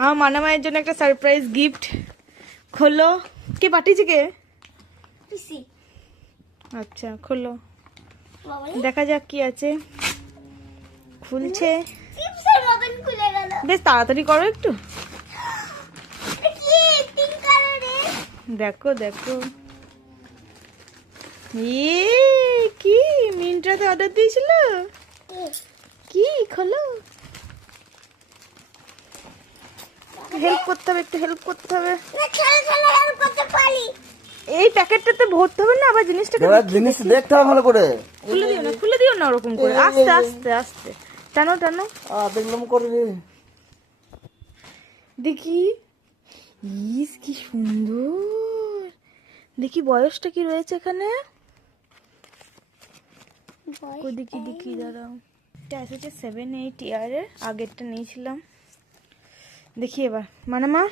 আমার মানামায়ের জন্য একটা সারপ্রাইজ গিফট খোলো। কে পাঠিয়েছে কে? পিসি। আচ্ছা খোলো, বাবা দেখা যাক কি আছে। খুলছে, চিপসের মতন খুলে গেল। বেশ তাড়াতাড়ি করো একটু। এটা কি পিঙ্ক কালারের? দেখো দেখো, কি মিন্ট্রাতে অর্ডার দিয়েছিল? কি খোলো, হেল্প করতে হবে, একটু হেল্প করতে হবে। না খেলে খেলে আর করতে পারি। এই প্যাকেটটাতে ভরতে হবে না আবার জিনিসটাকে। জিনিস দেখতে হবে ভালো করে। খুলে দিও না, খুলে দিও না ওরকম করে, আস্তে আস্তে আস্তে টানো টানো। দেখলাম করে রে। দেখি, ইস কি সুন্দর। দেখি বয়সটা কি রয়েছে এখানে। দেখি দেখি দাঁড়াও, এটা এসেছে 7-8 ইয়ারের, আগেরটা নিয়েছিলাম। দেখি এবার মানে মা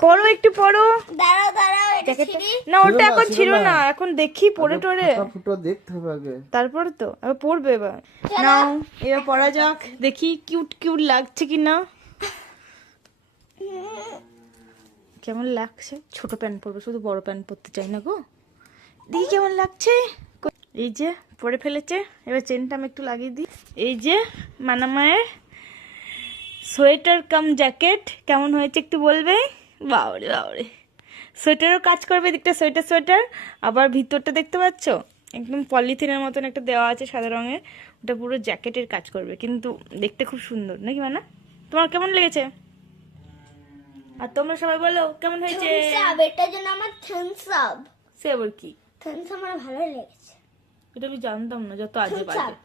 পড়ো, একটু পড়ো। দাঁড়াও দাঁড়াও, এটা জ্যাকেটটা ছিঁড়ি। না, ওটা এখন ছিল না, এখন দেখি পড়ে টরে ফুটো দেখতে হবে আগে। তারপরে তো আবার পড়বে। এবার নাও, এবার পড়া যাক, দেখি কিউট কিউট লাগছে কি না। কেমন লাগছে? ছোট প্যান্ট পরবো, শুধু বড় প্যান্ট পরতে চাই না গো। দেখি কেমন লাগছে। এই যে পরে ফেলেছে, এবার চেনটা আমি একটু লাগিয়ে দিই। এই যে মানামায়ের সোয়েটার কাম জ্যাকেট, কেমন হয়েছে একটু বলবে? বাবরে বাবরে, সোয়েটারও কাজ করবে, দিকটা সোয়েটার সোয়েটার, আবার ভিতরটা দেখতে পাচ্ছ একদম পলিথিনের মতন একটা দেওয়া আছে সাদা রঙের, ওটা পুরো জ্যাকেটের কাজ করবে, কিন্তু দেখতে খুব সুন্দর নাকি মানা? তোমার কেমন লেগেছে? আর তোমরা সবাই বলো কেমন হয়েছে? থামস আপ, এটার জন্য আমার থামস আপ। সে আবার কি? থামস আপ আমার ভালো লেগেছে। এটা আমি জানতাম না, যত আজে থামস বাজে। আপ।